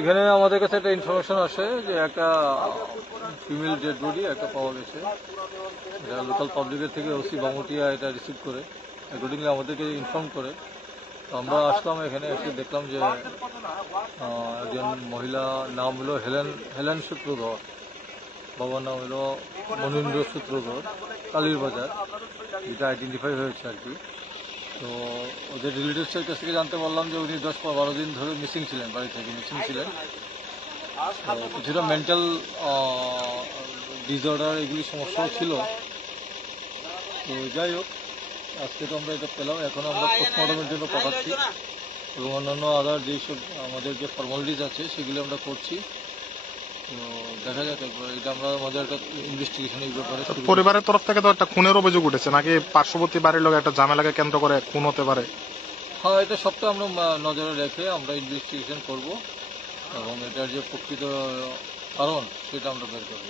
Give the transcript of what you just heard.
এখানে আমাদের কাছে একটা ইনফরমেশন আসে যে একটা ফিমেল ডেড বডি একটা পাওয়া গেছে। এটা লোকাল পাবলিকের থেকে ওসি বামুটিয়া এটা রিসিভ করে অ্যাকর্ডিংলি আমাদেরকে ইনফর্ম করে। তো আমরা আসলাম, এখানে এসে দেখলাম যে একজন মহিলা, নাম হলো হেলেন সূত্রধর, বাবার নাম হলো মনীন্দ্র সূত্রধর, কালীর বাজার, যেটা আইডেন্টিফাই হয়েছে আর কি। তো ওদের রিলেটিভসের কাছ থেকে জানতে পারলাম যে উনি 10-12 দিন ধরে মিসিং ছিলেন, বাড়ি থেকে মিসিং ছিলেন। তো কিছুটা মেন্টাল ডিসঅর্ডার এগুলি সমস্যাও ছিল। তো যাই হোক, আজকে তো আমরা এটা পেলাম, এখন আমরা পোস্টমর্টমের জন্য পাঠাচ্ছি এবং অন্যান্য আদার যেসব আমাদের যে ফর্মালিটিস আছে সেগুলি আমরা করছি। তো দেখা যাক, একবার এটা আমরা আমাদের একটা ইনভেস্টিগেশন এই ব্যাপারে। পরিবারের তরফ থেকে তো একটা খুনের অভিযোগ উঠেছে, নাকি পার্শ্ববর্তী বাড়ির লোক একটা ঝামেলাকে কেন্দ্র করে খুন হতে পারে? হ্যাঁ, এটা সবটা আমরা নজরে রেখে আমরা ইনভেস্টিগেশন করব এবং এটার যে প্রকৃত কারণ সেটা আমরা বের করব।